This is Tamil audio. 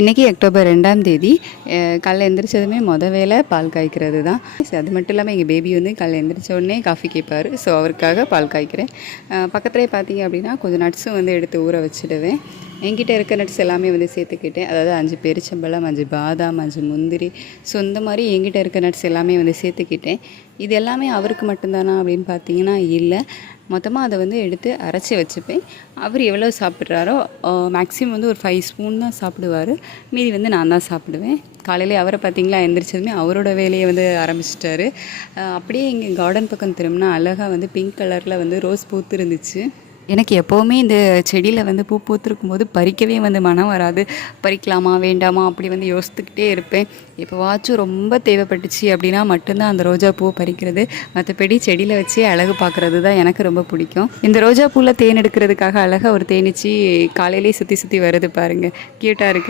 இன்றைக்கி அக்டோபர் 2ஆம் தேதி. காலைல எந்திரிச்சதுமே வேலை பால் காய்க்கிறது தான். அது மட்டும் இல்லாமல் எங்கள் பேபி வந்து காலைல எந்திரிச்ச உடனே காஃபி கேட்பார். ஸோ அவருக்காக பால் காய்க்கிறேன். பக்கத்துலேயே பார்த்தீங்க அப்படின்னா கொஞ்சம் நட்ஸும் வந்து எடுத்து ஊற வச்சுடுவேன். என்கிட்ட இருக்க நட்ஸ் எல்லாமே வந்து சேர்த்துக்கிட்டேன். அதாவது 5 பேரிச்சம்பழம், 5 பாதாம், 5 முந்திரி. ஸோ இந்த மாதிரி என்கிட்ட இருக்க நட்ஸ் எல்லாமே வந்து சேர்த்துக்கிட்டேன். இது எல்லாமே அவருக்கு மட்டும்தானா அப்படின்னு பார்த்தீங்கன்னா இல்லை. மொத்தமாக அதை வந்து எடுத்து அரைச்சி வச்சுப்பேன். அவர் எவ்வளோ சாப்பிட்றாரோ மேக்ஸிமம் வந்து ஒரு 5 ஸ்பூன் தான் சாப்பிடுவார். மீதி வந்து நான் தான் சாப்பிடுவேன். காலையிலே அவரை பார்த்திங்களா, எந்திரிச்சதுமே அவரோட வேலையை வந்து ஆரம்பிச்சிட்டாரு. அப்படியே இங்கே கார்டன் பக்கம் திரும்பினா அழகாக வந்து பிங்க் கலரில் வந்து ரோஸ் பூத்து இருந்துச்சு. எனக்கு எப்போவுமே இந்த செடியில் வந்து பூ பூத்துருக்கும் போது பறிக்கவே வந்து மனம் வராது. பறிக்கலாமா வேண்டாமா அப்படி வந்து யோசித்துக்கிட்டே இருப்பேன். எப்போவாச்சும் ரொம்ப தேவைப்பட்டுச்சு அப்படின்னா மட்டும்தான் அந்த ரோஜா பூவை பறிக்கிறது. மற்றபடி செடியில் வச்சே அழகு பார்க்குறது தான் எனக்கு ரொம்ப பிடிக்கும். இந்த ரோஜா பூவில் தேன் எடுக்கிறதுக்காக அழகாக ஒரு தேனீச்சி காலையிலே சுற்றி சுற்றி வருது பாருங்கள், க்யூட்டாக இருக்குது.